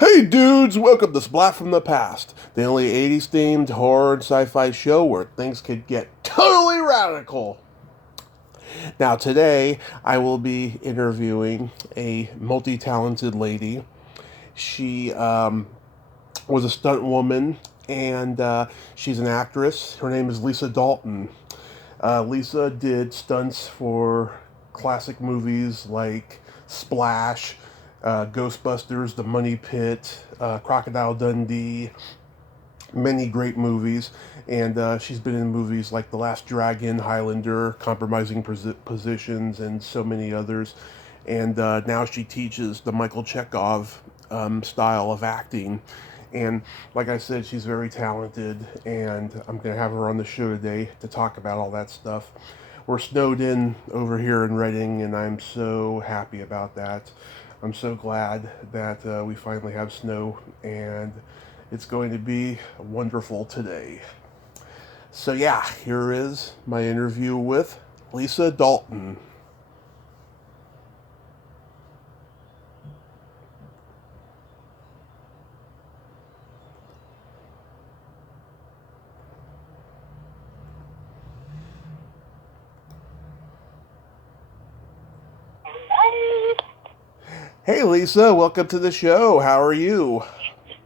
Hey dudes, welcome to Splat from the Past, the only 80s themed horror and sci fi show where things could get totally radical. Now, today I will be interviewing a multi talented lady. She was a stunt woman and she's an actress. Her name is Lisa Dalton. Lisa did stunts for classic movies like Splash, Ghostbusters, The Money Pit, Crocodile Dundee, many great movies. And she's been in movies like The Last Dragon, Highlander, Compromising Positions, and so many others. And now she teaches the Michael Chekhov style of acting. And like I said, she's very talented, and I'm going to have her on the show today to talk about all that stuff. We're snowed in over here in Reading, and I'm so happy about that. I'm so glad that we finally have snow, and it's going to be wonderful today. So, yeah, here is my interview with Lisa Dalton. Hey, Lisa, welcome to the show. How are you?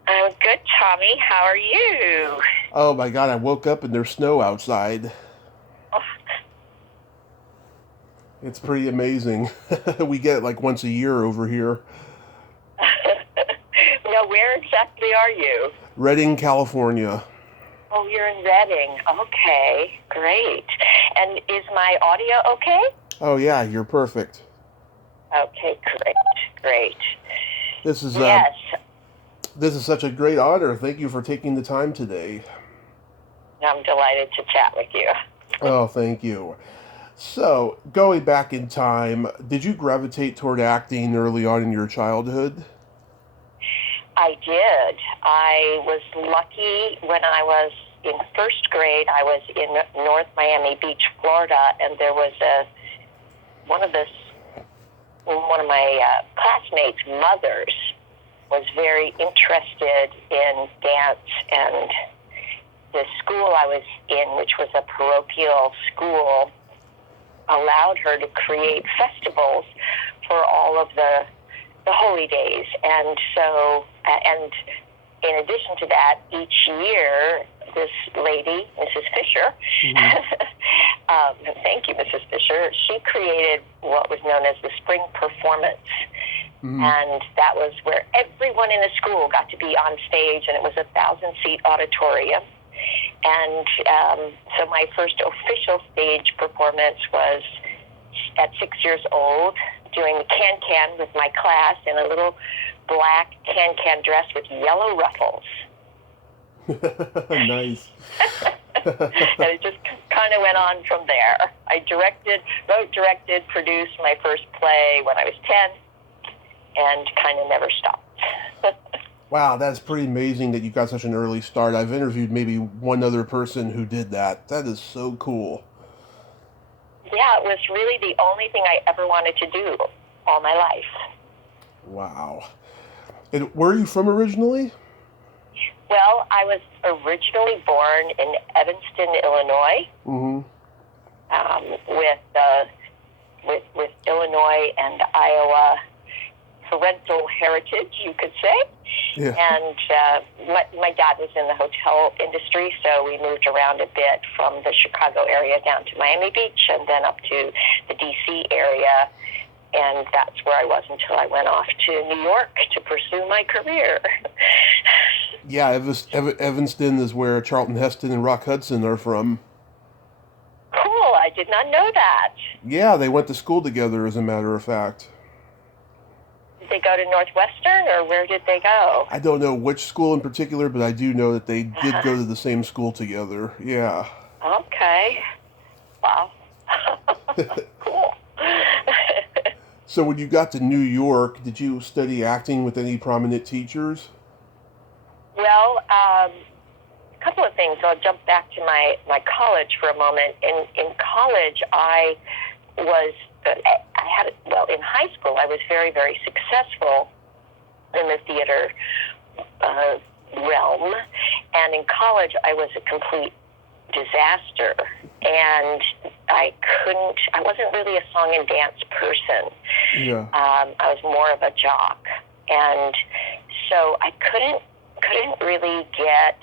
I'm good, Tommy. How are you? Oh my God, I woke up and there's snow outside. Oh, It's pretty amazing. We get it like once a year over here. now, where exactly are you? Reading, California. Oh, you're in Reading. Okay, great. And is my audio okay? Oh yeah, you're perfect. Okay, great. This is Yes, this is such a great honor. Thank you for taking the time today. I'm delighted to chat with you. Oh, thank you. So, going back in time, did you gravitate toward acting early on in your childhood? I did. I was lucky when I was in first grade. I was in North Miami Beach, Florida, and there was one of the one of my classmates' mothers was very interested in dance, and the school I was in, which was a parochial school, allowed her to create festivals for all of the holy days. And so, and in addition to that, each year, this lady, Mrs. Fisher, thank you, Mrs. Fisher, she created what was known as the Spring Performance. And that was where everyone in the school got to be on stage, and it was a 1,000-seat auditorium. And so my first official stage performance was at 6 years old, doing the can-can with my class in a little black can-can dress with yellow ruffles. Nice. And it just kind of went on from there. I wrote, directed, produced my first play when I was 10, and kind of never stopped. Wow, that's pretty amazing that you got such an early start. I've interviewed maybe one other person who did that. That is so cool. Yeah, it was really the only thing I ever wanted to do all my life. Wow. And where are you from originally? Well, I was originally born in Evanston, Illinois, with Illinois and Iowa parental heritage, you could say. Yeah. And my dad was in the hotel industry, so we moved around a bit from the Chicago area down to Miami Beach and then up to the D.C. area. And that's where I was until I went off to New York to pursue my career. Yeah, Evanston is where Charlton Heston and Rock Hudson are from. Cool, I did not know that. Yeah, they went to school together, as a matter of fact. Did they go to Northwestern, or where did they go? I don't know which school in particular, but I do know that they did go to the same school together. Yeah. Okay. Wow. Cool. So when you got to New York, did you study acting with any prominent teachers? Well, a couple of things. I'll jump back to my college for a moment. In college, I in high school, I was very, very successful in the theater realm. And in college, I was a complete disaster. And I wasn't really a song and dance person. Yeah. I was more of a jock. And so I couldn't really get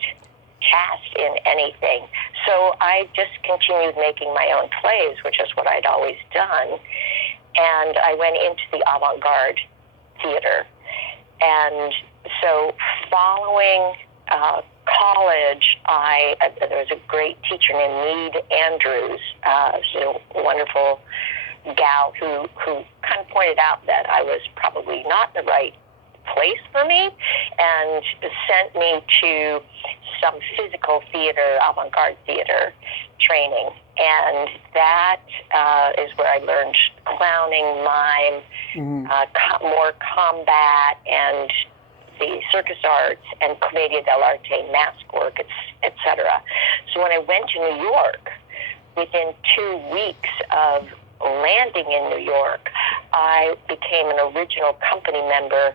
cast in anything. So I just continued making my own plays, which is what I'd always done. And I went into the avant-garde theater. And so following college, there was a great teacher named Meade Andrews, she's a wonderful gal who kind of pointed out that I was probably not the right place for me, and sent me to some physical theater, avant-garde theater training. And that is where I learned clowning, mime, more combat, and the circus arts, and commedia dell'arte, mask work, etc. So when I went to New York, within 2 weeks of landing in New York, I became an original company member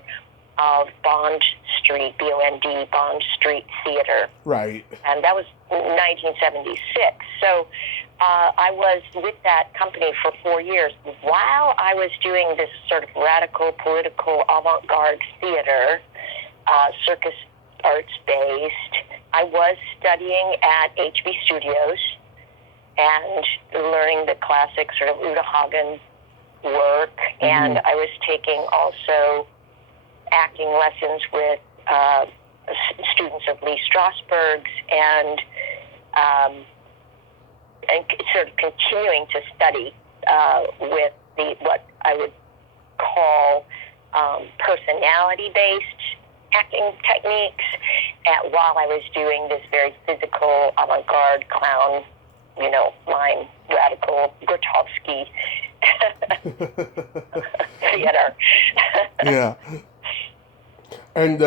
of Bond Street, B-O-N-D, Bond Street Theater. Right. And that was 1976. So I was with that company for 4 years. While I was doing this sort of radical, political, avant-garde theater, circus arts-based, I was studying at HB Studios and learning the classic sort of Uta Hagen work. And I was taking also acting lessons with students of Lee Strasberg's, and sort of continuing to study with what I would call personality-based acting techniques, while I was doing this very physical avant-garde clown, line, radical, Grotowski theater. Yeah. And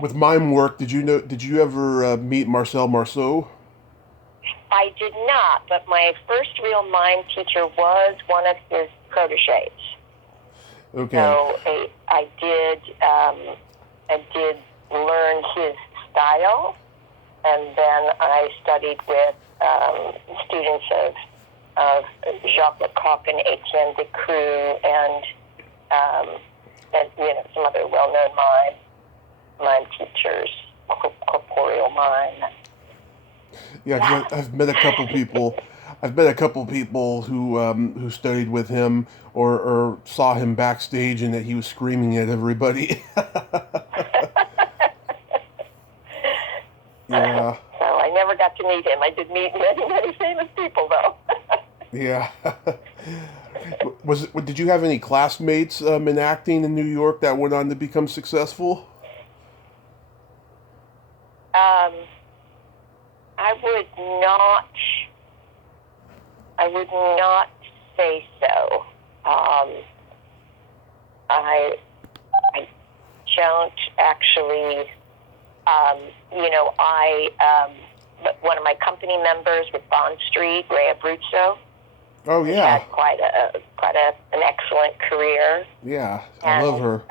with mime work, did you ever meet Marcel Marceau? I did not, but my first real mime teacher was one of his proteges. Okay. So I did learn his style, and then I studied with students of Jacques Lecoq and Etienne Decroux, and some other well-known mime teachers, corporeal mime. Yeah, I've met a couple people. I've met a couple people who studied with him or saw him backstage, and that he was screaming at everybody. Yeah. So I never got to meet him. I did meet many, many famous people, though. Yeah. Did you have any classmates in acting in New York that went on to become successful? I would not say so. I don't actually. One of my company members with Bond Street, Ray Abruzzo. Oh yeah. Had quite an excellent career. Yeah, I love her.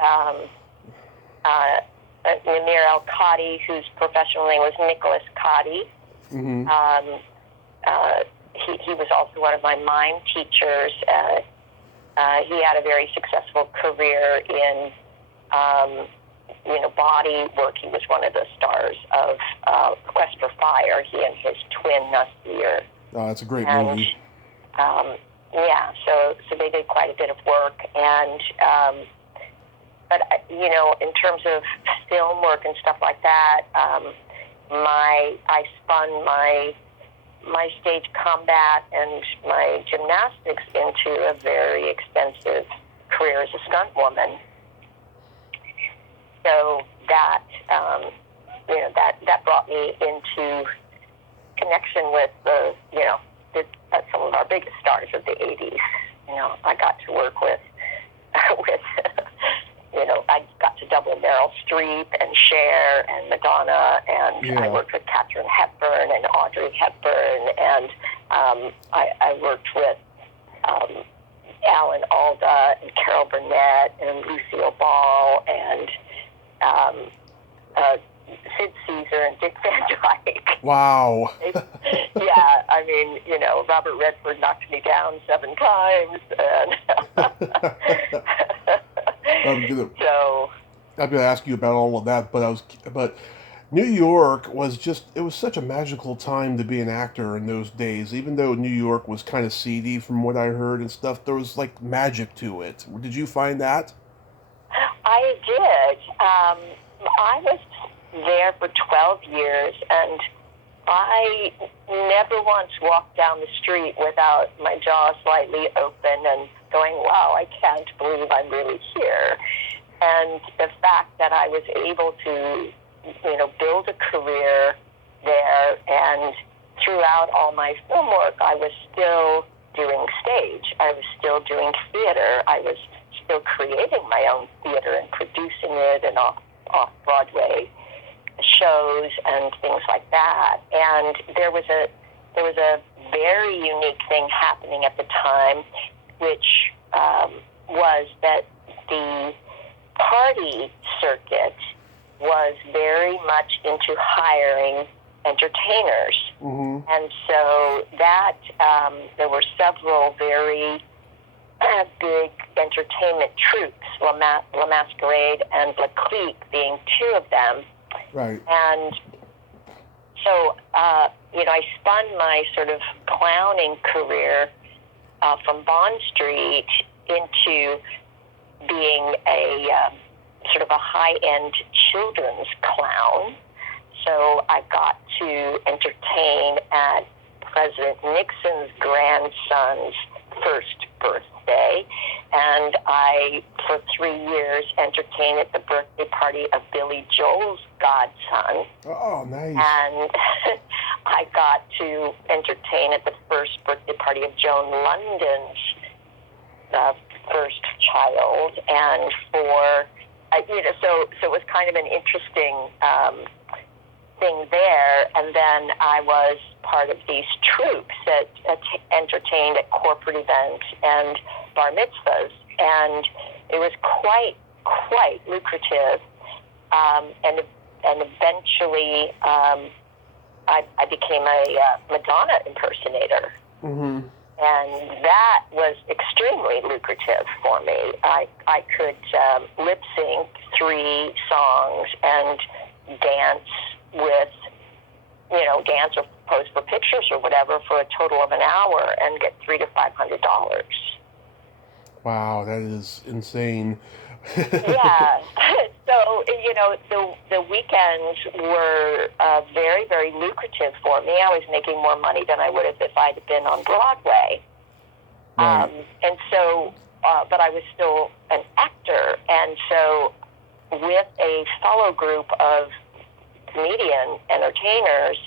Namir El-Kadi, whose professional name was Nicholas Kadi. Mm-hmm. He was also one of my mime teachers. He had a very successful career in body work. He was one of the stars of Quest for Fire. He and his twin Nasir. Oh, that's a great movie. So they did quite a bit of work, and but in terms of film work and stuff like that, I spun my stage combat and my gymnastics into a very extensive career as a stunt woman. So that that brought me into connection with some of our biggest stars of the 80s. I got to work with I got to double Meryl Streep and Cher and Madonna, and I worked with Katharine Hepburn and Audrey Hepburn, and I worked with Alan Alda and Carol Burnett and Lucille Ball and Sid Caesar and Dick Van Dyke. Wow. Yeah, I mean, you know, Robert Redford knocked me down 7 times, and so I'm gonna ask you about all of that, but New York was it was such a magical time to be an actor in those days. Even though New York was kind of seedy from what I heard and stuff, there was like magic to it. Did you find that? I did. I was there for 12 years, and I never once walked down the street without my jaw slightly open and going, wow, I can't believe I'm really here. And the fact that I was able to, you know, build a career there, and throughout all my film work, I was still doing stage. I was still doing theater. I was still creating my own theater and producing it, and off-Broadway shows and things like that. And there was a very unique thing happening at the time, which was that the party circuit was very much into hiring entertainers. Mm-hmm. And so that there were several very big entertainment troupes, La Masquerade and La Clique being 2 of them. Right. And so, you know, I spun my sort of clowning career from Bond Street into being a sort of a high-end children's clown. So I got to entertain at President Nixon's grandson's first birthday, and I, for 3 years, entertained at the birthday party of Billy Joel's godson. Oh, nice. And I got to entertain at the first birthday party of Joan London's first child, and for, you know, so it was kind of an interesting thing there. And then I was part of these troupes that entertained at corporate events and bar mitzvahs, and it was quite lucrative. And eventually, I became a Madonna impersonator. Mm-hmm. And that was extremely lucrative for me. I could lip sync 3 songs and dance with, you know, dance or pose for pictures or whatever for a total of an hour and get $300 to $500. Wow, that is insane. Yeah. So, you know, the weekends were very, very lucrative for me. I was making more money than I would have if I'd been on Broadway. Right. And so, but I was still an actor. And so with a fellow group of comedian entertainers,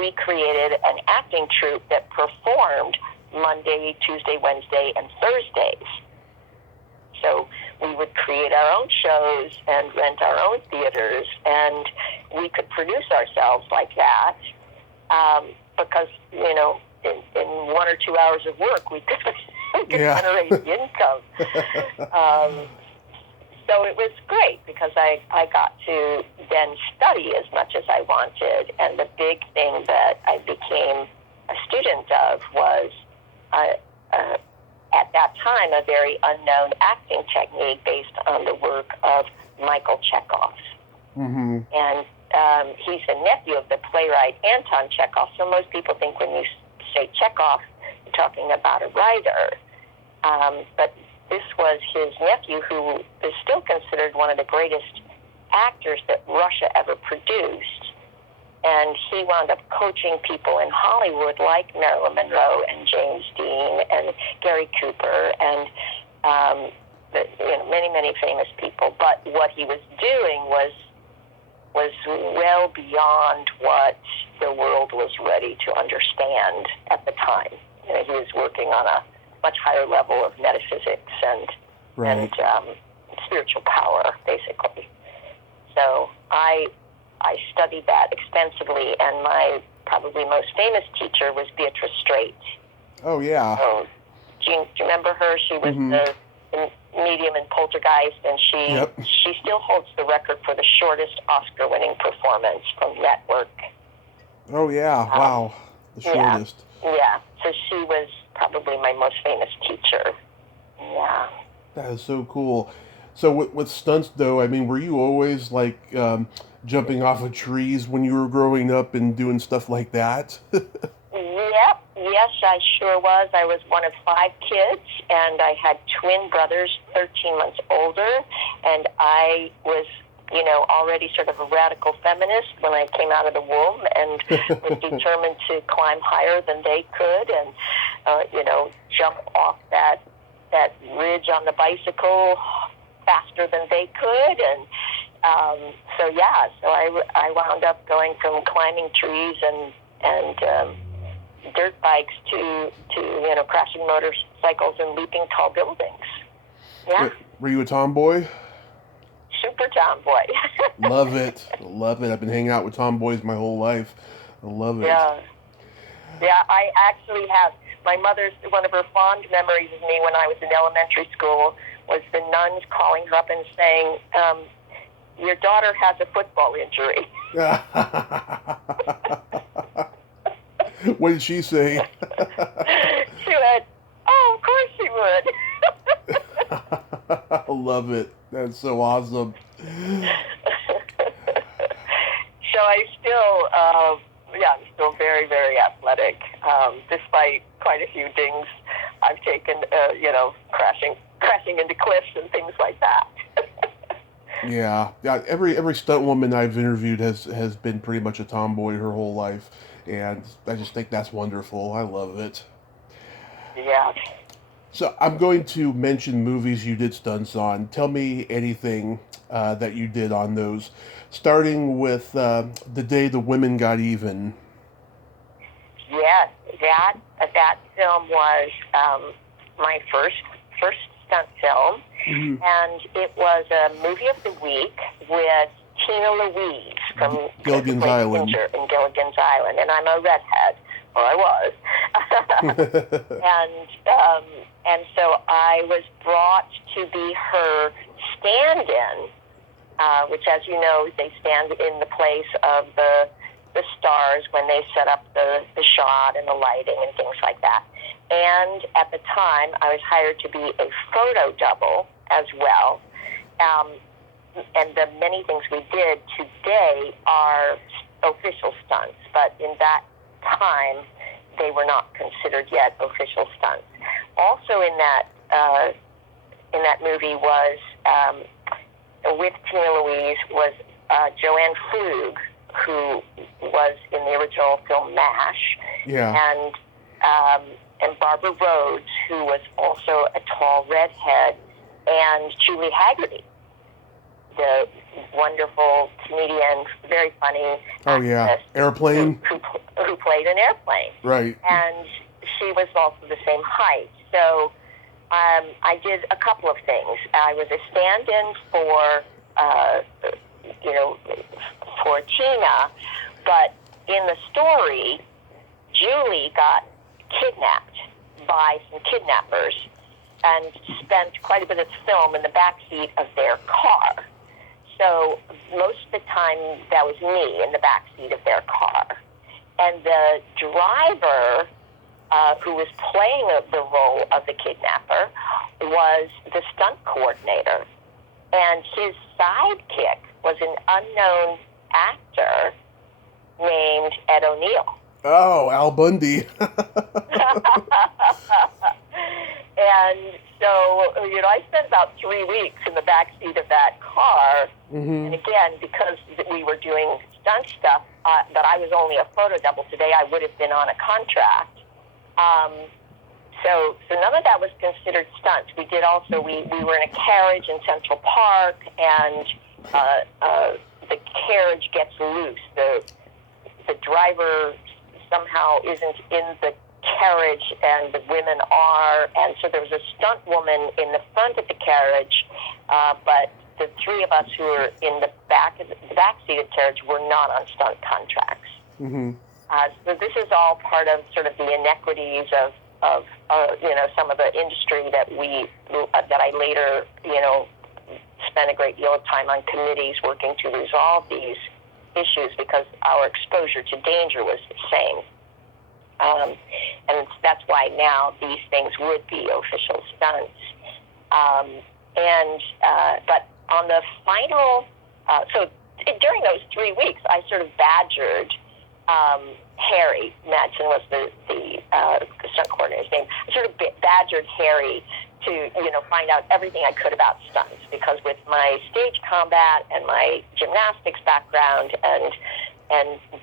we created an acting troupe that performed Monday, Tuesday, Wednesday, and Thursdays. So we would create our own shows and rent our own theaters, and we could produce ourselves like that because, you know, in 1 or 2 hours of work, we could generate income. So it was great because I got to then study as much as I wanted, and the big thing that I became a student of was at that time, a very unknown acting technique based on the work of Michael Chekhov. Mm-hmm. And he's a nephew of the playwright Anton Chekhov, so most people think when you say Chekhov, you're talking about a writer. But this was his nephew, who is still considered one of the greatest actors that Russia ever produced. And he wound up coaching people in Hollywood like Marilyn Monroe and James Dean and Gary Cooper and many, many famous people. But what he was doing was well beyond what the world was ready to understand at the time. You know, he was working on a much higher level of metaphysics and spiritual power, basically. So I studied that extensively, and my probably most famous teacher was Beatrice Straight. Oh, yeah. Do you remember her? She was the medium in Poltergeist, and she she still holds the record for the shortest Oscar-winning performance from Network. Oh, yeah. Wow. The shortest. Yeah. So she was probably my most famous teacher. Yeah. That is so cool. So with stunts, though, I mean, were you always, like, jumping off of trees when you were growing up and doing stuff like that? Yep. Yes, I sure was. I was one of 5 kids, and I had twin brothers, 13 months older, and I was, already sort of a radical feminist when I came out of the womb, and was determined to climb higher than they could, and, jump off that ridge on the bicycle faster than they could, and so I wound up going from climbing trees and dirt bikes to crashing motorcycles and leaping tall buildings. Yeah. Were you a tomboy? Super tomboy. Love it. I've been hanging out with tomboys my whole life. I love it. Yeah, I actually have. My mother's, one of her fond memories of me when I was in elementary school was the nuns calling her up and saying, your daughter has a football injury. What did she say? She went, oh, of course she would. I love it. That's so awesome. So I'm still very, very athletic, despite quite a few dings I've taken, crashing into cliffs and things like that. Yeah. Every stunt woman I've interviewed has been pretty much a tomboy her whole life, and I just think that's wonderful. I love it. Yeah. So I'm going to mention movies you did stunts on. Tell me anything that you did on those, starting with The Day the Women Got Even. Yes, that film was my first stunt film, and it was a movie of the week with Tina Louise from Gilligan's Island. In Gilligan's Island, and I'm a redhead, or I was, and so I was brought to be her stand-in, which, as you know, they stand in the place of the stars when they set up the shot and the lighting and things like that. And at the time, I was hired to be a photo double as well. And the many things we did today are official stunts, but in that time, they were not considered yet official stunts. Also in that movie was, with Tina Louise, was Joanne Flug, who was in the original film MASH, and Barbara Rhodes, who was also a tall redhead, and Julie Haggerty, the wonderful comedian, very funny. Oh yeah, Airplane. Who played an airplane. Right. And she was also the same height. So I did a couple of things. I was a stand-in for Tina, but in the story, Julie got kidnapped by some kidnappers and spent quite a bit of film in the backseat of their car. So most of the time, that was me in the backseat of their car. And the driver, who was playing the role of the kidnapper, was the stunt coordinator. And his sidekick was an unknown actor named Ed O'Neill. Oh, Al Bundy. And so, I spent about 3 weeks in the backseat of that car. And again, because we were doing stunt stuff, but I was only a photo double today, I would have been on a contract. So none of that was considered stunts. We did also, we were in a carriage in Central Park, and the carriage gets loose. The driver somehow isn't in the carriage, and the women are, and so there was a stunt woman in the front of the carriage, but the 3 of us who were in the back seat of the carriage were not on stunt contracts. So this is all part of sort of the inequities of some of the industry that I later spent a great deal of time on committees working to resolve these issues because our exposure to danger was the same. And that's why now these things would be official stunts. But on the final, so during those 3 weeks, I sort of badgered Harry. Madsen was the stunt coordinator's name. I sort of badgered Harry to, find out everything I could about stunts, because with my stage combat and my gymnastics background and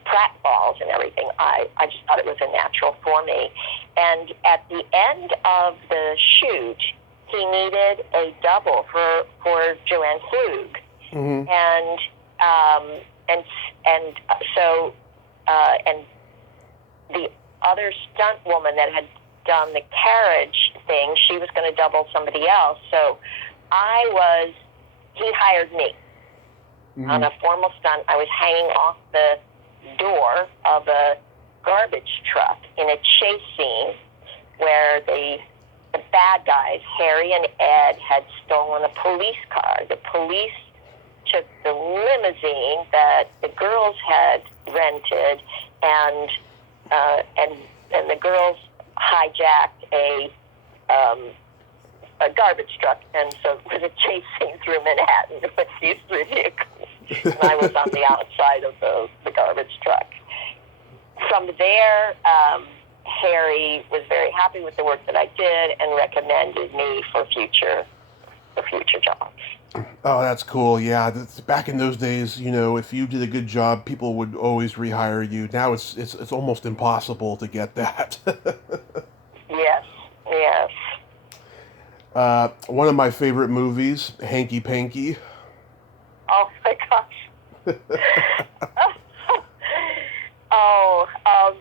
pratfalls and everything, I just thought it was a natural for me. And at the end of the shoot, he needed a double for Joanne Flug. Mm-hmm. And the other stunt woman that had done the carriage thing, she was going to double somebody else. So he hired me. Mm-hmm. On a formal stunt. I was hanging off the door of a garbage truck in a chase scene where the bad guys, Harry and Ed, had stolen a police car. The police took the limousine that the girls had rented, and the girls hijacked a garbage truck, and so it was a chase scene through Manhattan with these three vehicles, and I was on the outside of the garbage truck. From there, Harry was very happy with the work that I did and recommended me for future jobs. Oh, that's cool. Yeah, back in those days, if you did a good job, people would always rehire you. Now it's almost impossible to get that. Yes. One of my favorite movies, Hanky Panky. Oh my gosh.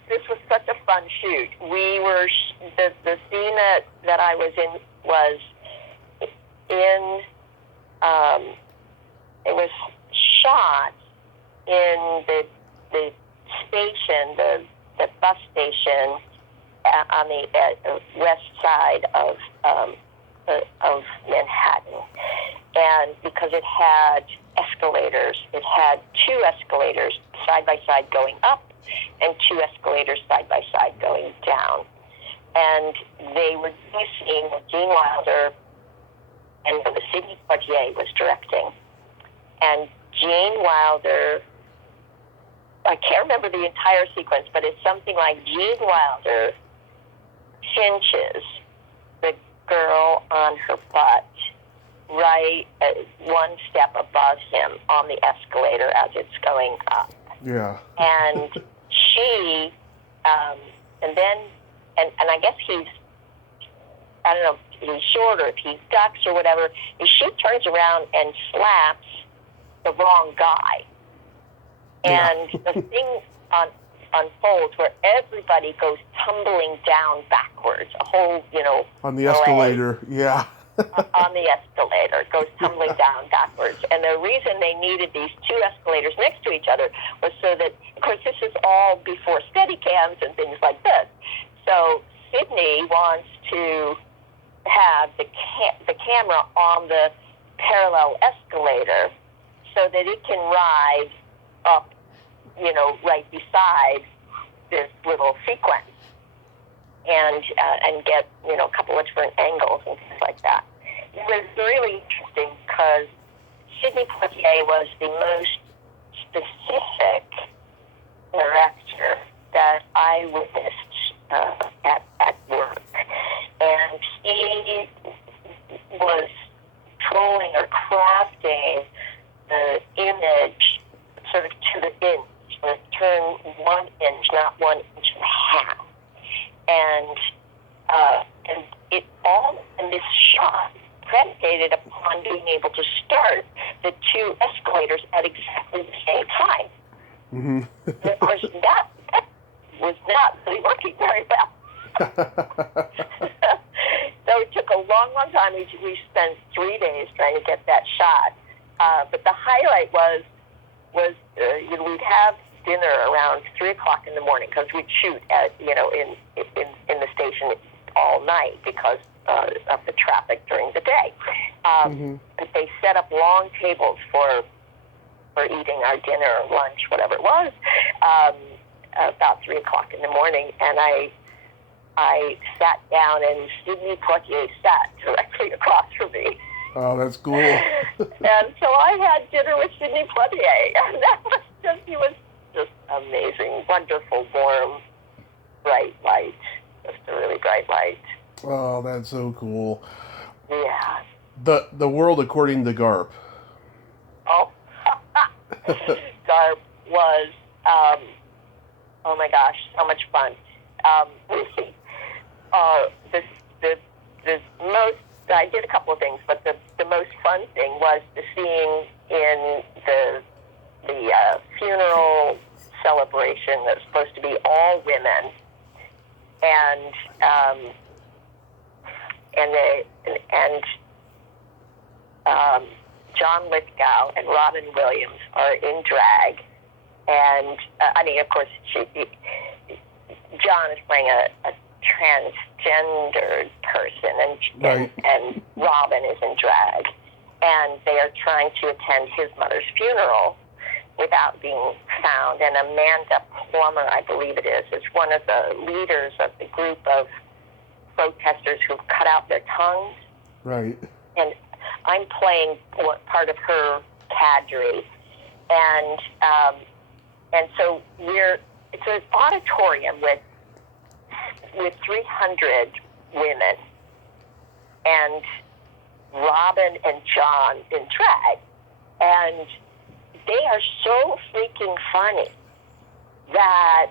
This was such a fun shoot. We were the scene that I was in was in. It was shot in the station, the bus station on the west side of Manhattan, and because it had escalators, it had two escalators side by side going up and two escalators side by side going down, and they were using Gene Wilder, and Sidney Poitier was directing, and Gene Wilder, I can't remember the entire sequence, but it's something like Gene Wilder cinches the girl on her butt right one step above him on the escalator as it's going up. Yeah. And she, and I guess he's, I don't know if he's short or if he ducks or whatever, and she turns around and slaps the wrong guy. And the thing unfolds where everybody goes tumbling down backwards, a whole, on the escalator, yeah. On the escalator, goes tumbling down backwards. And the reason they needed these two escalators next to each other was so that, of course, this is all before Steadicams and things like this. So Sidney wants to have the camera on the parallel escalator so that it can ride up, right beside this little sequence and get, a couple of different angles and things like that. It was really interesting because Sidney Poitier was the most specific director that I witnessed at work. And he was trolling or crafting the image sort of to the inch, turn 1 inch, not 1.5 inches. And this shot predicated upon being able to start the two escalators at exactly the same time. Mm-hmm. And of course, that was not really working very well. So it took a long time. We spent 3 days trying to get that shot. But the highlight was we'd have dinner around 3:00 in the morning because we'd shoot at in the station all night because of the traffic during the day. But they set up long tables for eating our dinner or lunch, whatever it was, about 3 o'clock in the morning, and I sat down, and Sidney Poitier sat directly across from me. Oh, that's cool. And so I had dinner with Sidney Poitier, and he was just amazing, wonderful, warm, bright light, just a really bright light. Oh, that's so cool. Yeah. The world according to Garp. Oh, Garp was, oh my gosh, so much fun. The most, I did a couple of things, but the most fun thing was the scene in the funeral celebration that was supposed to be all women, and John Lithgow and Robin Williams are in drag, and of course, John is playing a transgendered person, and Robin is in drag, and they are trying to attend his mother's funeral without being found. And Amanda Plummer, I believe it is one of the leaders of the group of protesters who've cut out their tongues. Right. And I'm playing part of her cadre, and so it's an auditorium with 300 women, and Robin and John in drag, and they are so freaking funny that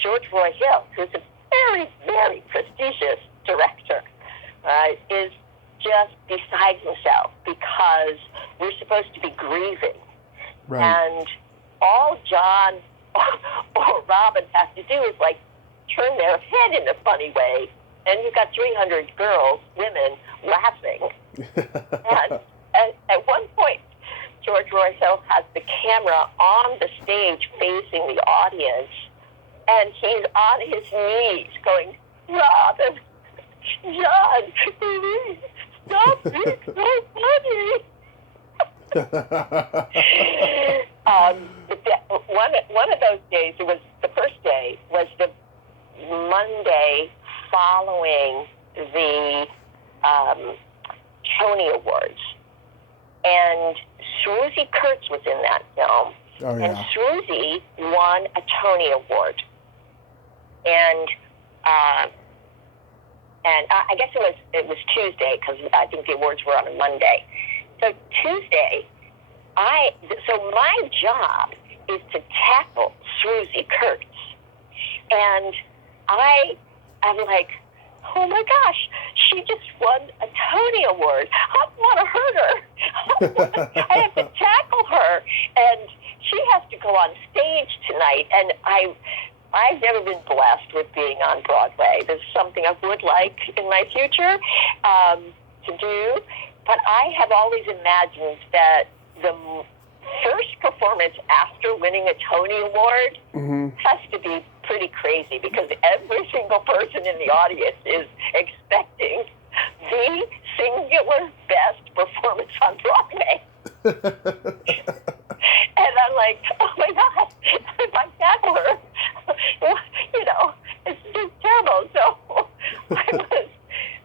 George Roy Hill, who's a very, very prestigious director, is just beside himself because we're supposed to be grieving. Right. And all John or Robin has to do is turn their head in a funny way, and you've got 300 girls, women, laughing. And at one point, George Roy Hill has the camera on the stage facing the audience, and he's on his knees going, Robin, John, please, stop being so funny. One of those days, it was the first day, was the Monday following the Tony Awards, and Swoosie Kurtz was in that film. Oh, yeah. And Swoosie won a Tony Award, and I guess it was Tuesday, because I think the awards were on a Monday. So Tuesday, so my job is to tackle Swoosie Kurtz, and I'm like, oh my gosh, she just won a Tony Award. I want to hurt her. I have to tackle her, and she has to go on stage tonight. And I've never been blessed with being on Broadway. This is something I would like in my future to do, but I have always imagined that the first performance after winning a Tony Award has to be pretty crazy, because every single person in the audience is expecting the singular best performance on Broadway. And I'm like, oh my God, if I tackle her, it's just terrible. So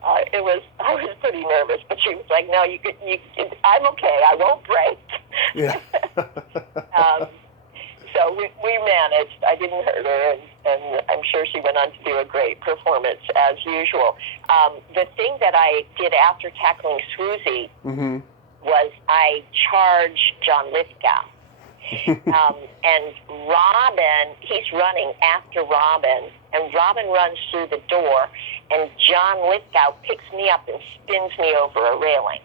I was pretty nervous, but she was like, no, I'm okay, I won't break. Yeah. So we managed. I didn't hurt her, and I'm sure she went on to do a great performance as usual. The thing that I did after tackling Swoosie was I charged John Lithgow. And Robin, he's running after Robin, and Robin runs through the door, and John Lithgow picks me up and spins me over a railing,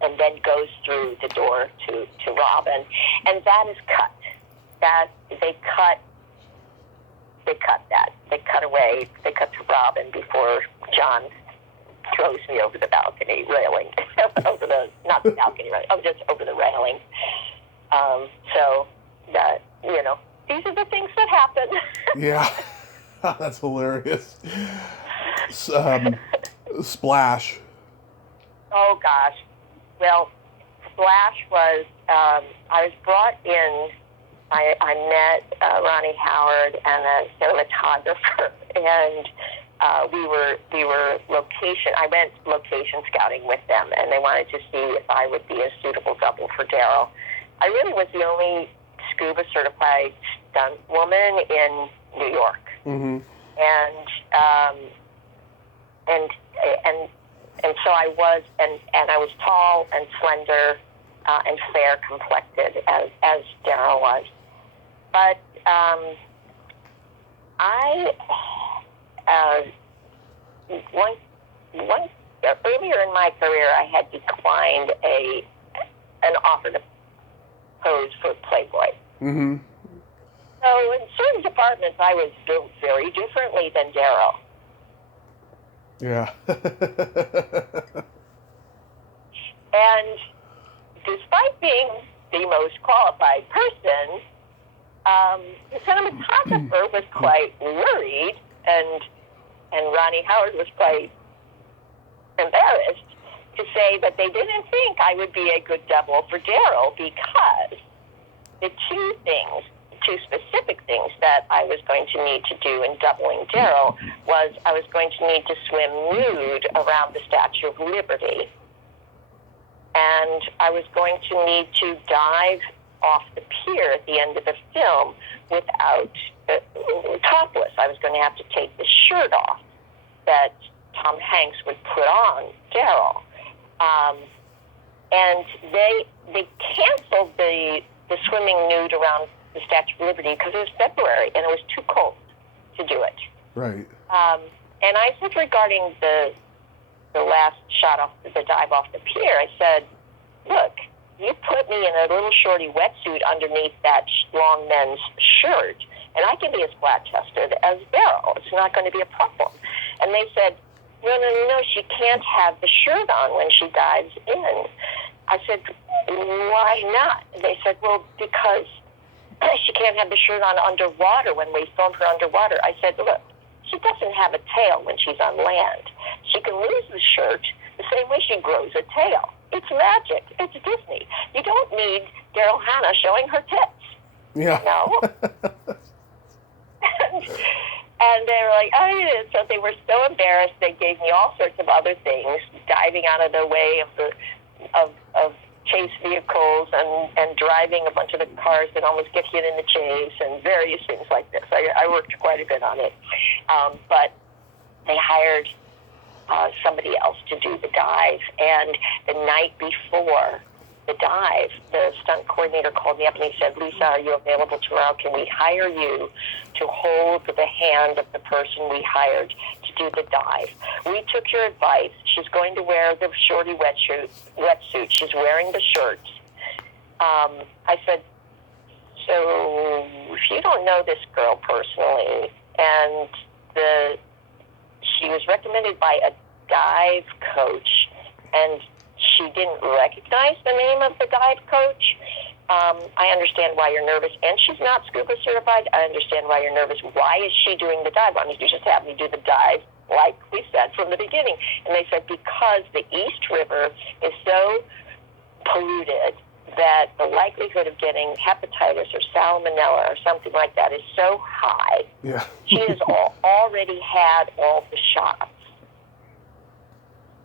and then goes through the door to Robin, and that is cut. They cut that. They cut away. They cut to Robin before John throws me over the balcony railing, not the balcony railing, just over the railing. So that, these are the things that happen. Yeah, that's hilarious. Splash. Oh gosh. Well, Splash was. I was brought in. I met Ronnie Howard and a cinematographer, and we were location. I went location scouting with them, and they wanted to see if I would be a suitable double for Daryl. I really was the only scuba certified stunt woman in New York, Mm-hmm. and so I was, and I was tall and slender and fair complected as Daryl was. But earlier in my career, I had declined an offer to pose for Playboy. Mm-hmm. So in certain departments, I was built very differently than Daryl. Yeah. And despite being the most qualified person, the cinematographer was quite worried, and Ronnie Howard was quite embarrassed to say that they didn't think I would be a good double for Daryl, because the two specific things that I was going to need to do in doubling Daryl was I was going to need to swim nude around the Statue of Liberty, and I was going to need to dive off the pier at the end of the film without topless. I was going to have to take the shirt off that Tom Hanks would put on Daryl, and they canceled the swimming nude around the Statue of Liberty because it was February and it was too cold to do it. Right. And I said, regarding the last shot off the dive off the pier, I said, look, you put me in a little shorty wetsuit underneath that long men's shirt, and I can be as flat-chested as Daryl. It's not going to be a problem. And they said, no, she can't have the shirt on when she dives in. I said, why not? They said, well, because she can't have the shirt on underwater when we film her underwater. I said, look, she doesn't have a tail when she's on land. She can lose the shirt the same way she grows a tail. It's magic. It's Disney. You don't need Daryl Hannah showing her tits. Yeah. No. And they were like, oh, yeah. So they were so embarrassed. They gave me all sorts of other things, diving out of the way of chase vehicles and driving a bunch of the cars that almost get hit in the chase and various things like this. I worked quite a bit on it. But they hired somebody else to do the dive. And the night before the dive, the stunt coordinator called me up and he said, Lisa, are you available tomorrow? Can we hire you to hold the hand of the person we hired to do the dive? We took your advice. She's going to wear the shorty wetsuit. She's wearing the shirts. I said, so if you don't know this girl personally, and she was recommended by a dive coach, and she didn't recognize the name of the dive coach, I understand why you're nervous. And she's not scuba certified. I understand why you're nervous. Why is she doing the dive? Why don't you just have me do the dive like we said from the beginning? And they said, because the East River is so polluted that the likelihood of getting hepatitis or salmonella or something like that is so high. Yeah. She has already had all the shots.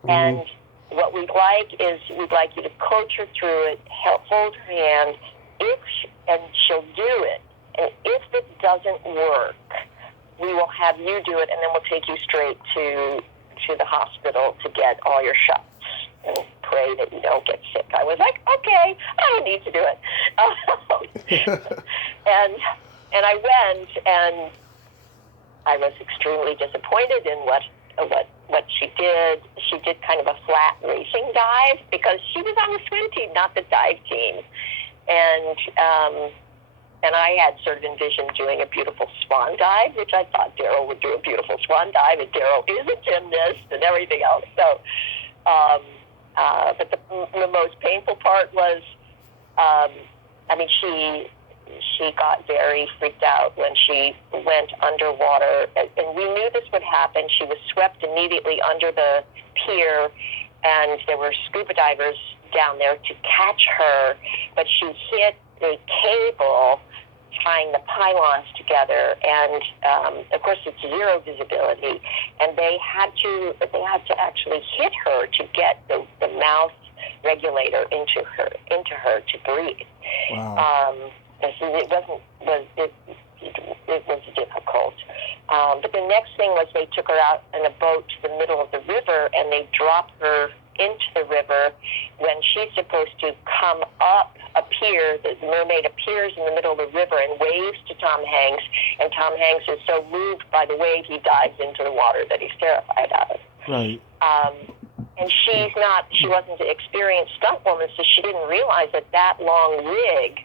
Mm-hmm. And what we'd like is we'd like you to coach her through it, hold her hand, and she'll do it. And if it doesn't work, we will have you do it, and then we'll take you straight to the hospital to get all your shots and pray that you don't get sick. I was like, okay, I don't need to do it. And I went, and I was extremely disappointed in what she did. She did kind of a flat racing dive because she was on the swim team, not the dive team. And I had sort of envisioned doing a beautiful swan dive, which I thought Daryl would do a beautiful swan dive, and Daryl is a gymnast and everything else. So, but the most painful part was, she got very freaked out when she went underwater. And we knew this would happen. She was swept immediately under the pier, and there were scuba divers down there to catch her, but she hit a cable tying the pylons together, and of course it's zero visibility, and they had to actually hit her to get the mouth regulator into her to breathe. Wow. It was difficult. But the next thing was they took her out in a boat to the middle of the river, and they dropped her into the river when she's supposed to come up a pier. The mermaid appears in the middle of the river and waves to Tom Hanks, and Tom Hanks is so moved by the wave he dives into the water that he's terrified of. Right. And she wasn't an experienced stunt woman, so she didn't realize that long rig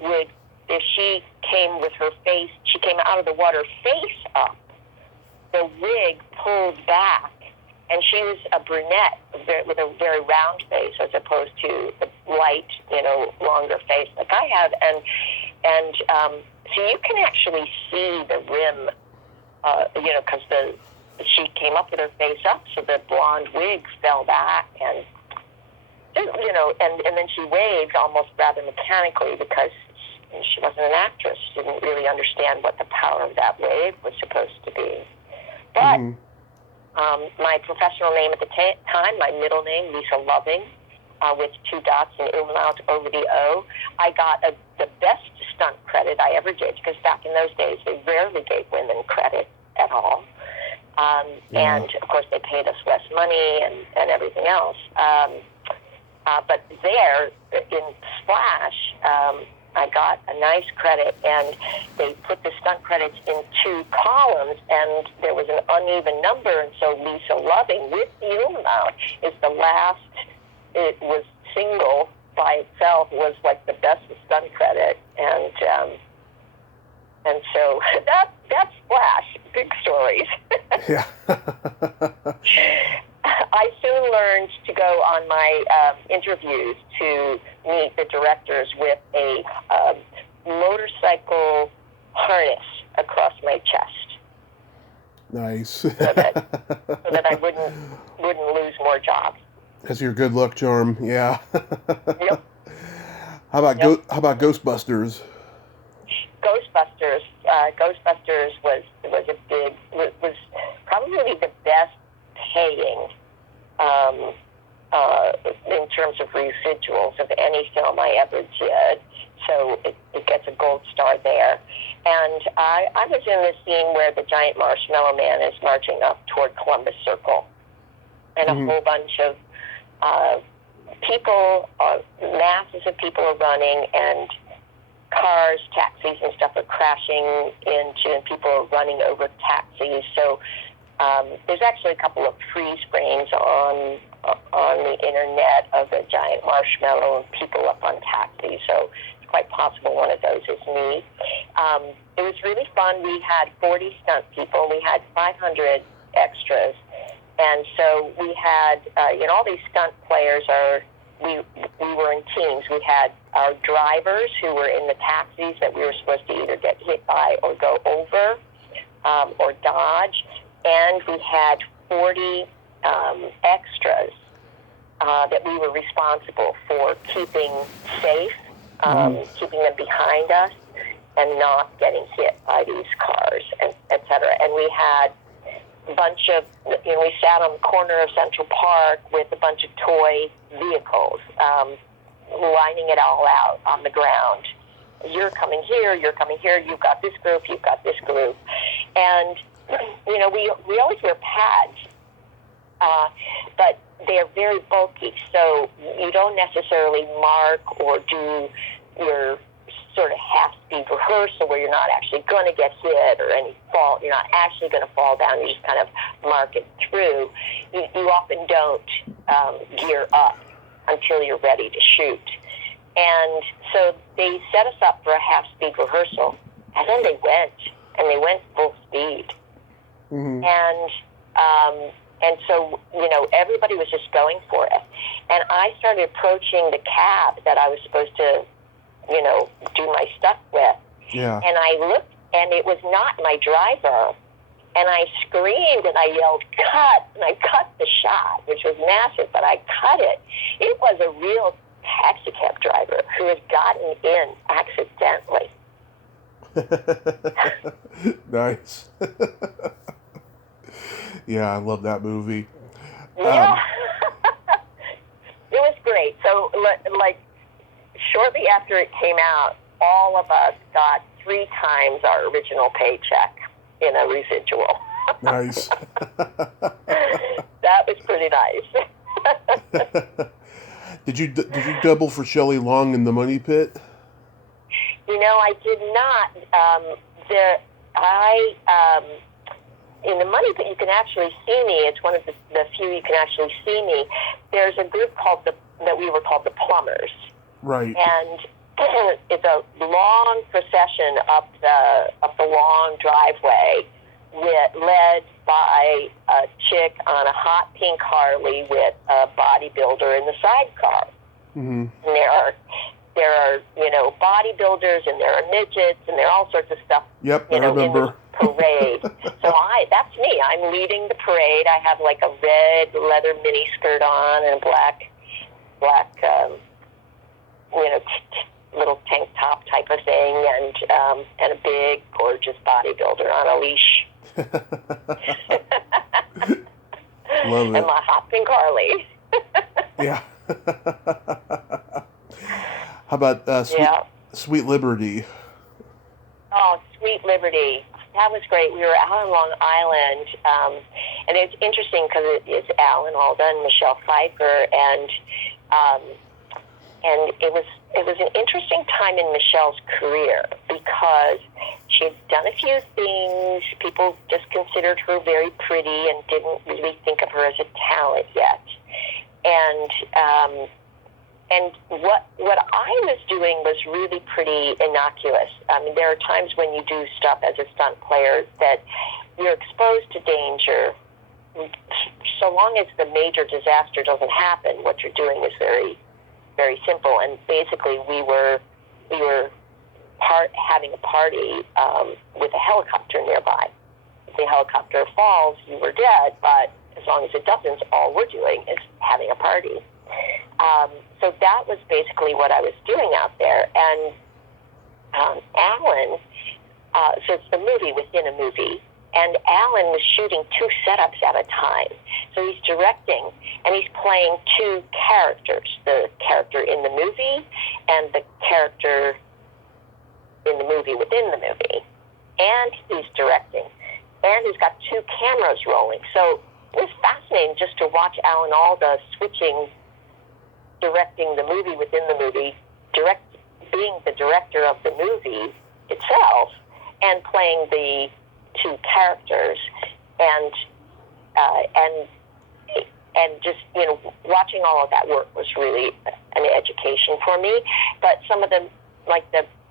would, if she came with her face, she came out of the water face up, the wig pulled back, and she was a brunette with a very round face as opposed to the light, longer face like I have, and so you can actually see the rim, because she came up with her face up, so the blonde wig fell back, and and then she waved almost rather mechanically because she wasn't an actress. She didn't really understand what the power of that wave was supposed to be. But my professional name at the time, my middle name, Lisa Loving, with 2 dots and umlaut over the O, I got the best stunt credit I ever did, because back in those days, they rarely gave women credit at all. And, of course, they paid us less money and everything else. But there, in Splash, I got a nice credit, and they put the stunt credits in 2 columns, and there was an uneven number, and so Lisa Loving, with the umlaut, is the last. It was single by itself, was like the best stunt credit, and so that's Splash. Big stories. Yeah. I soon learned to go on my interviews to meet the directors with a motorcycle harness across my chest. Nice. so that I wouldn't lose more jobs. That's your good luck charm. Yeah. Yep. How about Ghostbusters? Ghostbusters was probably the best paying in terms of residuals of any film I ever did. So it gets a gold star there. And I was in the scene where the giant marshmallow man is marching up toward Columbus Circle, and a whole bunch of people, masses of people are running, and cars, taxis, and stuff are crashing into, and people are running over taxis. So there's actually a couple of freeze frames on the internet of a giant marshmallow and people up on taxis. So it's quite possible one of those is me. It was really fun. We had 40 stunt people. We had 500 extras. And so we had, all these stunt players we were in teams. We had our drivers who were in the taxis that we were supposed to either get hit by or go over or dodge. And we had 40 extras that we were responsible for keeping safe, keeping them behind us, and not getting hit by these cars, et cetera. And we had a bunch of, we sat on the corner of Central Park with a bunch of toy vehicles, lining it all out on the ground. You're coming here, you've got this group, you've got this group. And, we always wear pads, but they're very bulky, so you don't necessarily mark or do your sort of half-speed rehearsal where you're not actually going to get hit or any fall. You're not actually going to fall down. You just kind of mark it through. You often don't gear up until you're ready to shoot. And so they set us up for a half-speed rehearsal, and then they went full speed. Mm-hmm. And so, everybody was just going for it. And I started approaching the cab that I was supposed to do my stuff with. Yeah. And I looked, and it was not my driver. And I screamed and I yelled, cut! And I cut the shot, which was massive, but I cut it. It was a real taxi cab driver who had gotten in accidentally. Nice. Yeah, I love that movie. Yeah. It was great. So, like, shortly after it came out, all of us got 3 times our original paycheck in a residual. Nice. That was pretty nice. Did you double for Shelley Long in The Money Pit? I did not. In The Money Pit, you can actually see me. It's one of the few you can actually see me. There's a group that we were called the Plumbers. Right. And it's a long procession up the long driveway, led by a chick on a hot pink Harley with a bodybuilder in the sidecar. Mm-hmm. And there are bodybuilders, and there are midgets, and there are all sorts of stuff. Yep, I remember. In this parade. So that's me. I'm leading the parade. I have like a red leather mini skirt on and a black little tank top type of thing, and a big, gorgeous bodybuilder on a leash. Love it. And my hot pink Harley. Yeah. How about Sweet Liberty? Oh, Sweet Liberty. That was great. We were out on Long Island, and it's interesting because it's Alan Alda and Michelle Pfeiffer, and it was an interesting time in Michelle's career because she had done a few things. People just considered her very pretty and didn't really think of her as a talent yet. And what I was doing was really pretty innocuous. I mean, there are times when you do stuff as a stunt player that you're exposed to danger. So long as the major disaster doesn't happen, what you're doing is very, very simple. And basically, we were having a party with a helicopter nearby. If the helicopter falls, you were dead. But as long as it doesn't, all we're doing is having a party. So that was basically what I was doing out there. And Alan, so it's the movie within a movie, and Alan was shooting 2 setups at a time. So he's directing, and he's playing 2 characters, the character in the movie and the character in the movie within the movie. And he's directing. And he's got 2 cameras rolling. So it was fascinating just to watch Alan Alda directing the movie within the movie, being the director of the movie itself, and playing the 2 characters, and just watching all of that work was really an education for me. But some of the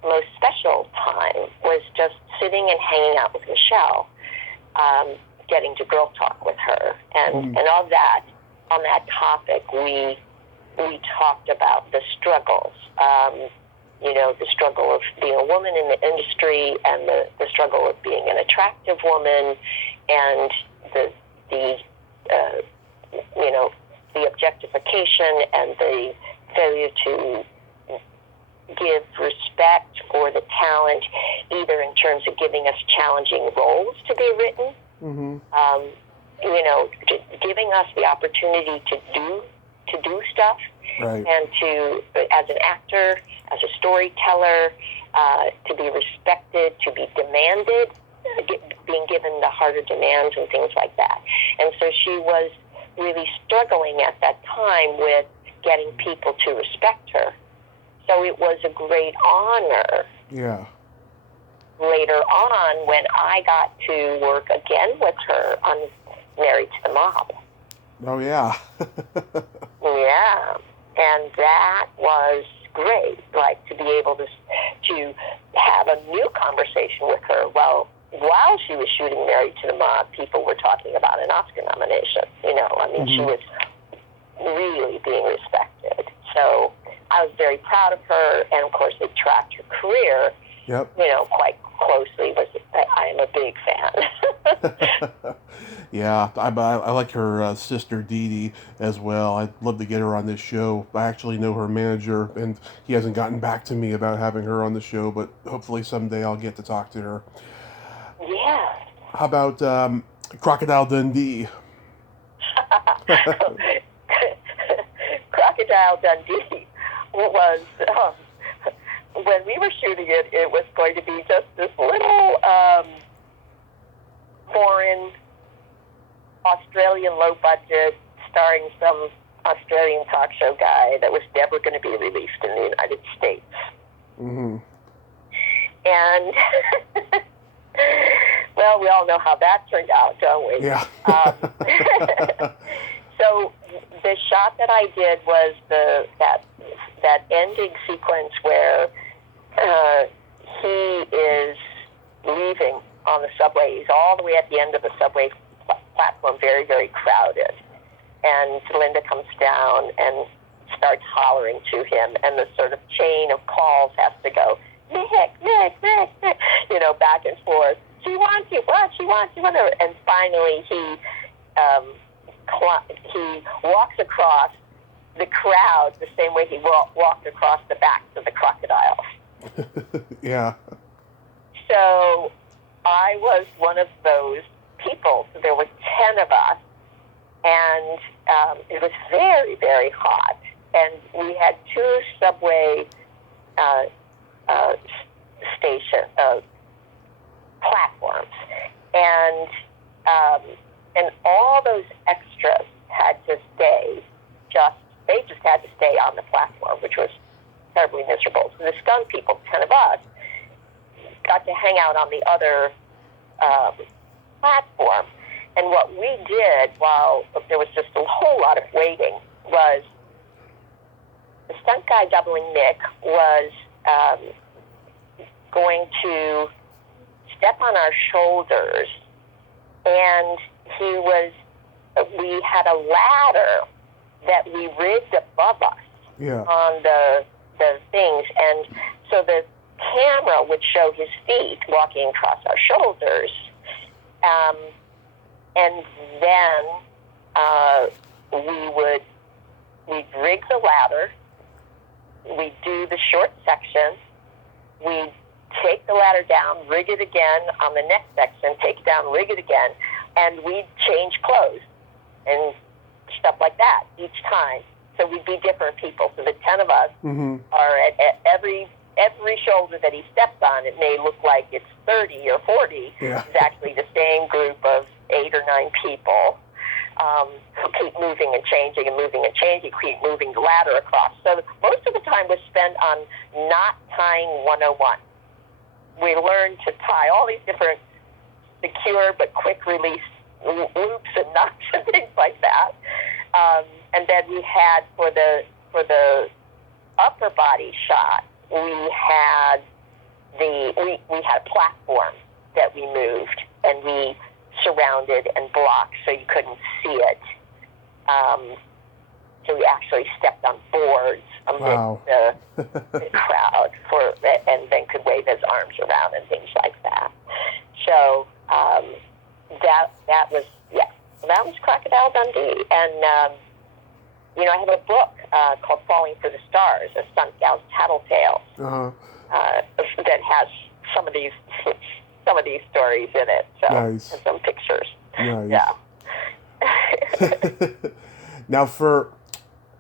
most special time was just sitting and hanging out with Michelle, getting to girl talk with her, and on that topic we talked about the struggles, the struggle of being a woman in the industry, and the struggle of being an attractive woman, and the objectification and the failure to give respect for the talent, either in terms of giving us challenging roles to be written, giving us the opportunity to do stuff, right, and to, as an actor, as a storyteller, to be respected, to be demanded, being given the harder demands and things like that. And so she was really struggling at that time with getting people to respect her. So it was a great honor. Yeah. Later on, when I got to work again with her on Married to the Mob. Oh, yeah. Yeah. And that was great, to be able to have a new conversation with her. Well, while she was shooting Married to the Mob, people were talking about an Oscar nomination. She was really being respected. So I was very proud of her, and of course it tracked her career, Yep. Quite closely. I am a big fan. Yeah, I like her sister Dee Dee as well. I'd love to get her on this show. I actually know her manager, and he hasn't gotten back to me about having her on the show, but hopefully someday I'll get to talk to her. Yeah. How about Crocodile Dundee? Crocodile Dundee was, when we were shooting it, it was going to be just this little foreign Australian low budget, starring some Australian talk show guy that was never going to be released in the United States. Mm-hmm. And well, we all know how that turned out, don't we? Yeah. So the shot that I did was that ending sequence where he is leaving on the subway. He's all the way at the end of the subway platform, very, very crowded. And Linda comes down and starts hollering to him, and the sort of chain of calls has to go, Nick, back and forth. She wants you, what? She wants you, whatever. And finally he walks across the crowd the same way he walked across the backs of the crocodiles. Yeah. So I was one of those people. So there were 10 of us, and it was very, very hot. And we had 2 subway platforms, and all those extras had to stay. They just had to stay on the platform, which was terribly miserable. So the stunt people, 10 of us, got to hang out on the other platform. And what we did while there was just a whole lot of waiting was the stunt guy doubling Nick was going to step on our shoulders, and we had a ladder that we rigged above us on the things, and so the camera would show his feet walking across our shoulders, and then we'd rig the ladder, we'd do the short section, we'd take the ladder down, rig it again on the next section, take it down, rig it again, and we'd change clothes and stuff like that each time. So we'd be different people. So the 10 of us are at every shoulder that he steps on, it may look like it's 30 or 40. Yeah. It's actually the same group of 8 or 9 people who keep moving and changing and moving and changing, keep moving the ladder across. So most of the time was spent on knot tying 101. We learned to tie all these different secure but quick release loops and knots and things like that. And then we had for the upper body shot, we had a platform that we moved, and we surrounded and blocked so you couldn't see it. So we actually stepped on boards amidst the crowd and then could wave his arms around and things like that. So that was Crocodile Dundee. And I have a book called Falling for the Stars, a stunt gal's tattletale, that has some of these stories in it. So, nice. And some pictures. Nice. Yeah. Now, for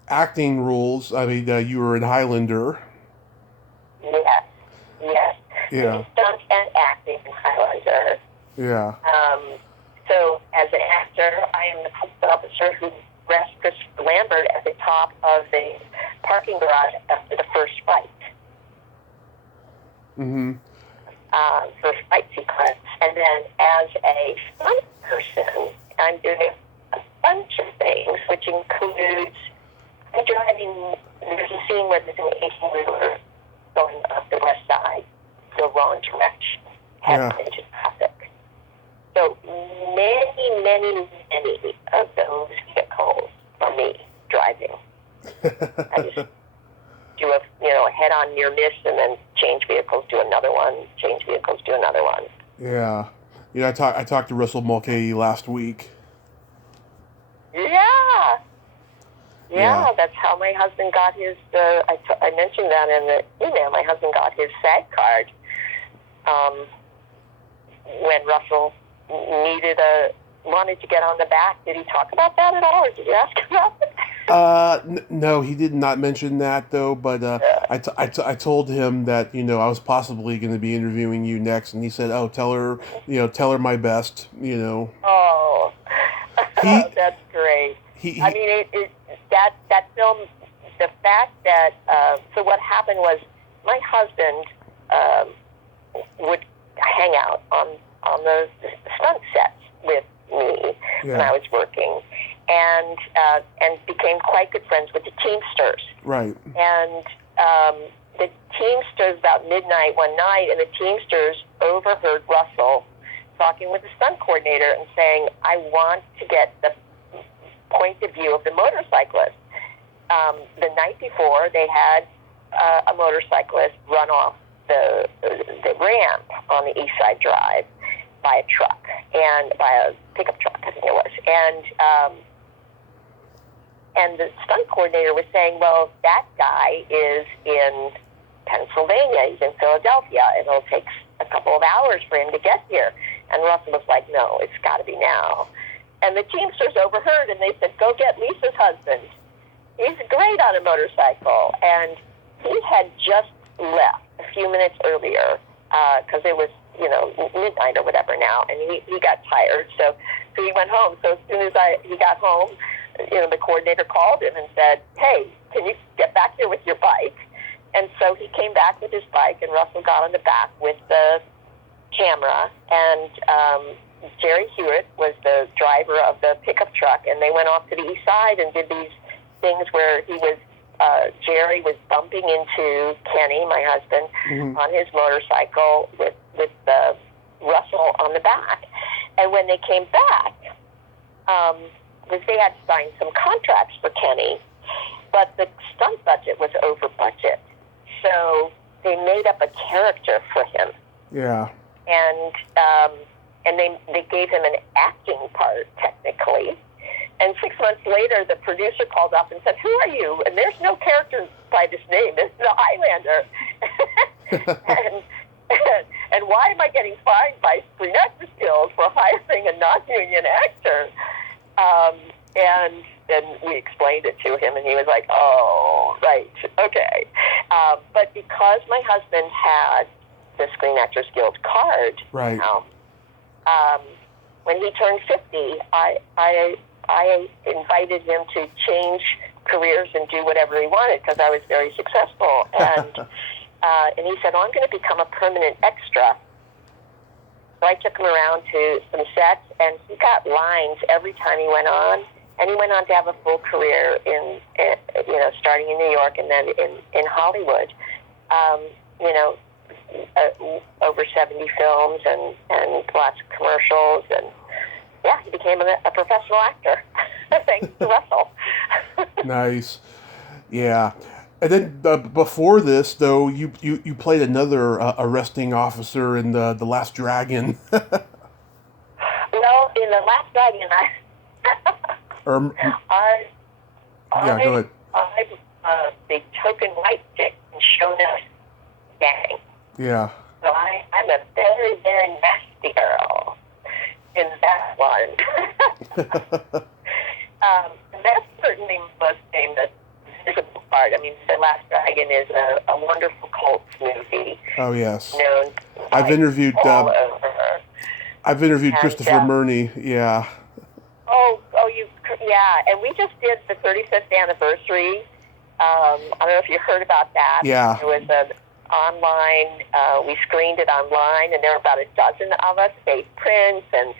acting roles, I mean, you were in Highlander. Yes. Yeah. Stunt and acting in Highlander. Yeah. So, as an actor, I am the police officer who rescued Christopher Lambert at the top of the parking garage after the first fight. First fight sequence. And then as a stunt person, I'm doing a bunch of things, which includes driving. There's a scene where there's an 18-wheeler going up the west side, the wrong direction, heading into traffic. So many of those vehicles are me driving. I just do or miss, and then change vehicles, do another one, change vehicles, do another one. Yeah. I talked to Russell Mulcahy last week. Yeah. Yeah. That's how my husband got his, I mentioned that in the email, my husband got his SAG card when Russell wanted to get on the back. Did he talk about that at all, or did you ask about it? No, he did not mention that though. But I told him that I was possibly going to be interviewing you next, and he said, "Oh, tell her my best." Oh, that's great. I mean, that film. The fact that so what happened was my husband would hang out on the stunt sets with me when I was working, and became quite good friends with the Teamsters. Right. And the Teamsters, about midnight one night, and the Teamsters overheard Russell talking with the stunt coordinator and saying, "I want to get the point of view of the motorcyclist." The night before, they had a motorcyclist run off the ramp on the East Side Drive by a truck, and by a pickup truck, I think it was. And the stunt coordinator was saying, well, that guy is in Pennsylvania, he's in Philadelphia, and it'll take a couple of hours for him to get here. And Russell was like, no, it's got to be now. And the Teamsters overheard, and they said, go get Lisa's husband. He's great on a motorcycle. And he had just left a few minutes earlier, because it was, midnight or whatever now, and he got tired, so he went home. So as soon as he got home, the coordinator called him and said, hey, can you get back here with your bike? And so he came back with his bike, and Russell got on the back with the camera, and Jerry Hewitt was the driver of the pickup truck, and they went off to the east side and did these things where Jerry was bumping into Kenny, my husband, on his motorcycle with Russell on the back. And when they came back, they had signed some contracts for Kenny, but the stunt budget was over budget. So they made up a character for him. Yeah. And they gave him an acting part, technically. And 6 months later, the producer called up and said, who are you? And there's no character by this name. It's the Highlander. and why am I getting fined by Screen Actors Guild for hiring a non-union actor? And then we explained it to him, and he was like, oh, right, okay. But because my husband had the Screen Actors Guild card, right. Now, when he turned 50, I invited him to change careers and do whatever he wanted because I was very successful. And he said, I'm going to become a permanent extra. So I took him around to some sets, and he got lines every time he went on. And he went on to have a full career starting in New York and then in Hollywood. Over 70 films and lots of commercials, and yeah, he became a professional actor thanks to Russell. Nice. Yeah. And then before this, though, you played another arresting officer in the Last Dragon. Well, in the Last Dragon, go ahead. I'm the token white chick in Shonus gang. Yeah. So I'm a very, very nasty girl in that one. That's certainly the most famous visible part. I mean, The Last Dragon is a wonderful cult movie. Oh, yes. Known I've interviewed over. Christopher Murney. Yeah. Yeah, and we just did the 35th anniversary. I don't know if you heard about that. Yeah. It was an online, we screened it online, and there were about a dozen of us, Dave Prince and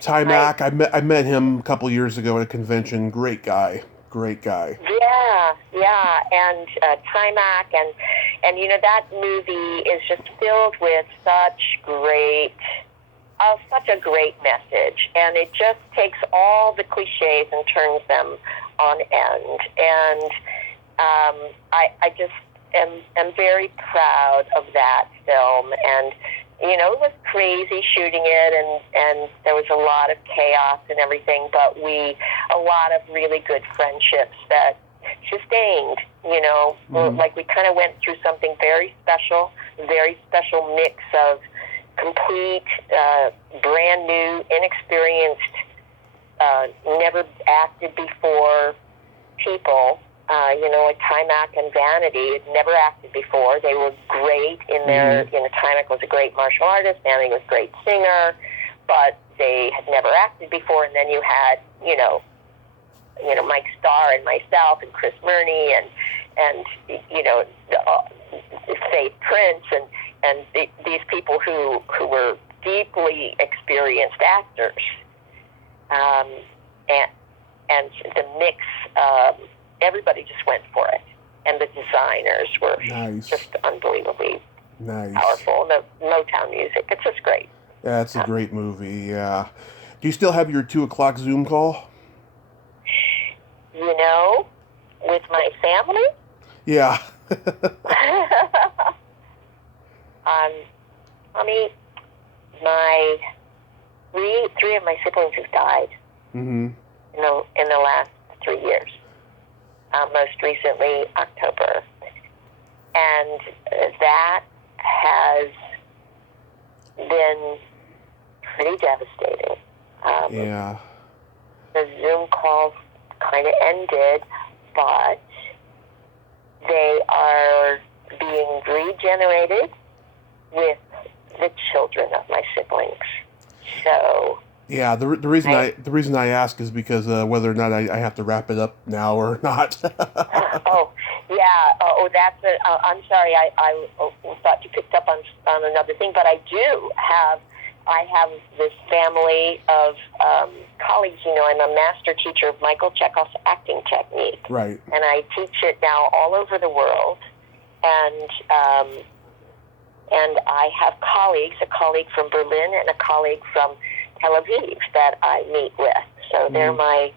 Ty Mack. I met him a couple years ago at a convention. Great guy. Yeah, and Ty Mack, and that movie is just filled with such a great message, and it just takes all the cliches and turns them on end. And am very proud of that film. And, you know, it was crazy shooting it, and there was a lot of chaos and everything, but a lot of really good friendships that sustained, you know. Like, we kind of went through something very special mix of complete, brand new, inexperienced, never acted before people. You know, like Timac and Vanity had never acted before. They were great in their, you know, Timac was a great martial artist, Vanity was a great singer, but they had never acted before. And then you had, you know, Mike Starr and myself and Chris Murney and you know, Faith Prince and these people who were deeply experienced actors. And the mix, everybody just went for it. And the designers were just unbelievably powerful. The Motown music, it's just great. Yeah, it's a great movie, yeah. Do you still have your 2 o'clock Zoom call? You know, with my family? Yeah. I mean, my three of my siblings have died. In the last 3 years. Most recently, October, and that has been pretty devastating. Yeah. The Zoom calls kind of ended, but they are being regenerated with the children of my siblings. So. Yeah, the reason I ask is because whether or not I have to wrap it up now or not. Oh, yeah. Oh, that's it. I'm sorry. I thought you picked up on another thing, but I have this family of colleagues. You know, I'm a master teacher of Michael Chekhov's acting technique. Right. And I teach it now all over the world. And I have colleagues, a colleague from Berlin and a colleague from Tel Aviv that I meet with. So they're my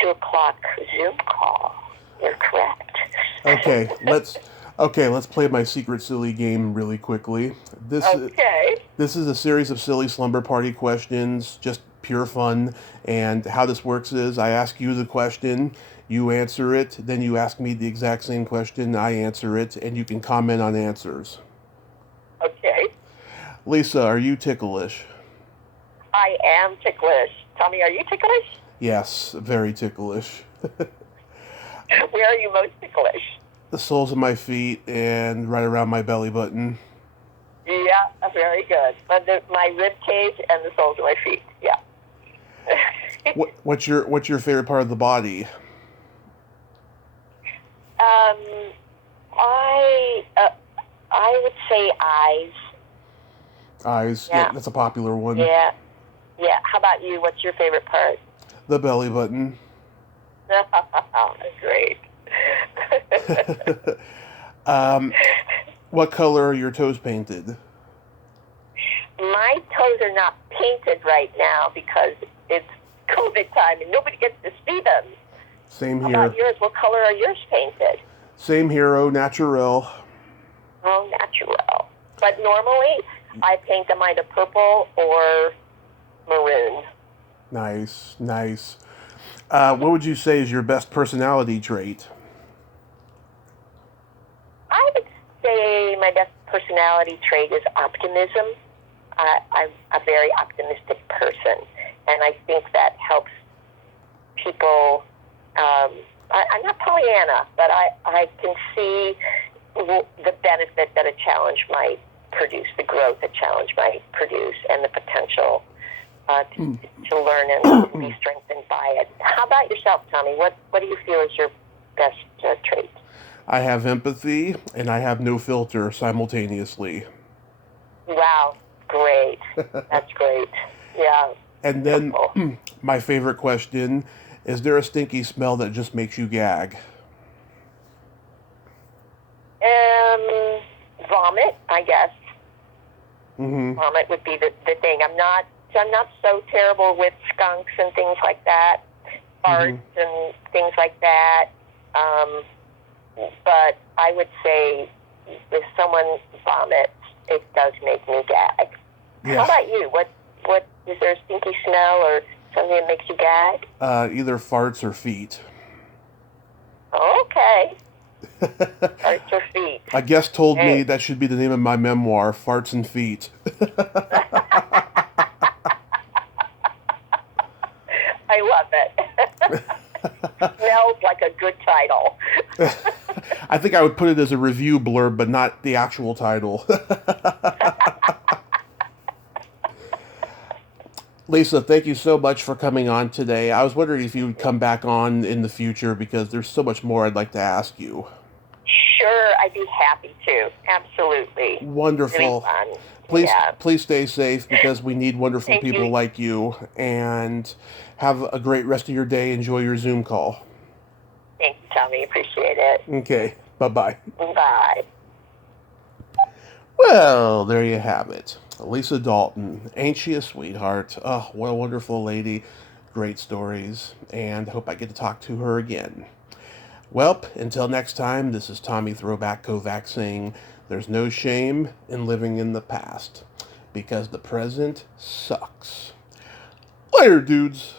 2 o'clock Zoom call. You're correct. Okay, let's play my secret silly game really quickly. This is a series of silly slumber party questions, just pure fun. And how this works is I ask you the question, you answer it, then you ask me the exact same question, I answer it, and you can comment on answers. Okay. Lisa, are you ticklish? I am ticklish. Tommy, are you ticklish? Yes, very ticklish. Where are you most ticklish? The soles of my feet and right around my belly button. Yeah, very good. My rib cage and the soles of my feet. Yeah. What's your favorite part of the body? I would say eyes. Eyes. Yeah, that's a popular one. Yeah. Yeah. How about you? What's your favorite part? The belly button. Great. What color are your toes painted? My toes are not painted right now because it's COVID time and nobody gets to see them. Same here. How about yours? What color are yours painted? Same here, au naturel. Oh, natural. But normally, I paint them either purple or maroon. Nice, nice. What would you say is your best personality trait? I would say my best personality trait is optimism. I'm a very optimistic person, and I think that helps people. I'm not Pollyanna, but I can see the benefit that a challenge might produce, the growth a challenge might produce, and the potential to learn and be strengthened by it. How about yourself, Tommy? What do you feel is your best trait? I have empathy, and I have no filter simultaneously. Wow, great. That's great. Yeah. And then my favorite question, is there a stinky smell that just makes you gag? Vomit, I guess. Mm-hmm. Vomit would be the thing. I'm not so terrible with skunks and things like that, farts and things like that. but I would say if someone vomits, it does make me gag. Yeah. How about you? What is there a stinky smell or something that makes you gag? Either farts or feet. Okay. Farts or feet. A guest told me Hey. that should be the name of my memoir, Farts and Feet. I love it. Smells like a good title. I think I would put it as a review blurb, but not the actual title. Lisa, thank you so much for coming on today. I was wondering if you would come back on in the future because there's so much more I'd like to ask you. Sure, I'd be happy to. Absolutely. Wonderful. Really fun. Please stay safe because we need wonderful Thank people you. like you. And have a great rest of your day. Enjoy your Zoom call. Thank you, Tommy. Appreciate it. Okay. Bye-bye. Bye. Well, there you have it. Lisa Dalton. Ain't she a sweetheart? Oh, what a wonderful lady. Great stories. And I hope I get to talk to her again. Well, until next time, this is Tommy Throwback Kovac saying there's no shame in living in the past because the present sucks. Later, dudes.